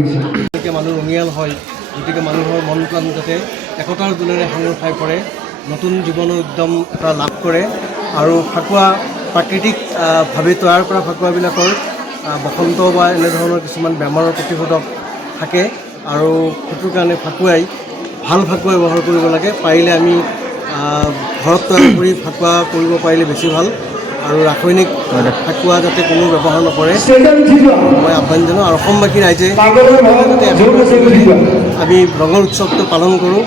গতিকে মানুহ ৰঙিয়াল হয়, গতিকে মানুহৰ মন প্ৰাণ যাতে একতাৰ দোলেৰে সাঙুৰ খাই পৰে, নতুন জীৱনৰ উদ্যম এটা লাভ কৰে আৰু ফাকুৱা প্ৰাকৃতিকভাৱে তৈয়াৰ কৰা ফাকুৱাবিলাকৰ বসন্ত বা এনেধৰণৰ কিছুমান বেমাৰৰ প্ৰতিষেধক থাকে আৰু সেইটোৰ কাৰণে ফাকুৱাই ভাল ফাকুৱা ব্যৱহাৰ কৰিব লাগে। পাৰিলে আমি ঘৰত তৈয়াৰ কৰি ফাকুৱা কৰিব পাৰিলে বেছি ভাল আৰু ৰাসায়নিক ফাকুৱা যাতে কোনো ব্যৱহাৰ নকৰে মই আহ্বান জনাওঁ। আৰু অসমবাসী ৰাইজে যাতে আমি ৰঙৰ উৎসৱটো পালন কৰোঁ।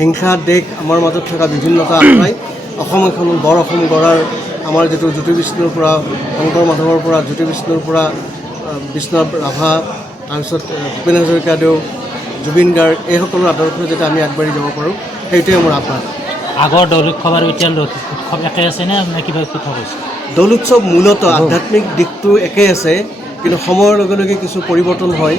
হিংসা দেশ আমাৰ মাজত থকা বিভিন্নতা আঁতৰাই অসম এখন বৰ অসম গঢ়াৰ আমাৰ যিটো জ্যোতি বিষ্ণুৰ পৰা শংকৰ মাধৱৰ পৰা জ্যোতি বিষ্ণুৰ পৰা বিষ্ণুনাথ ৰাভা, তাৰপিছত ভূপেন হাজৰিকাদেউ, জুবিন গাৰ্গ এইসকলৰ আদৰ্শৰে যাতে আমি আগবাঢ়ি যাব পাৰোঁ, সেইটোৱে মোৰ আহ্বান। আগৰ দৌল উৎসৱ আৰু এতিয়া উৎসৱ একে আছেনে নে কিবা পৃথক হৈছে? দৌল উৎসৱ মূলতঃ আধ্যাত্মিক দিশটো একেই আছে, কিন্তু সময়ৰ লগে লগে কিছু পৰিৱৰ্তন হয়।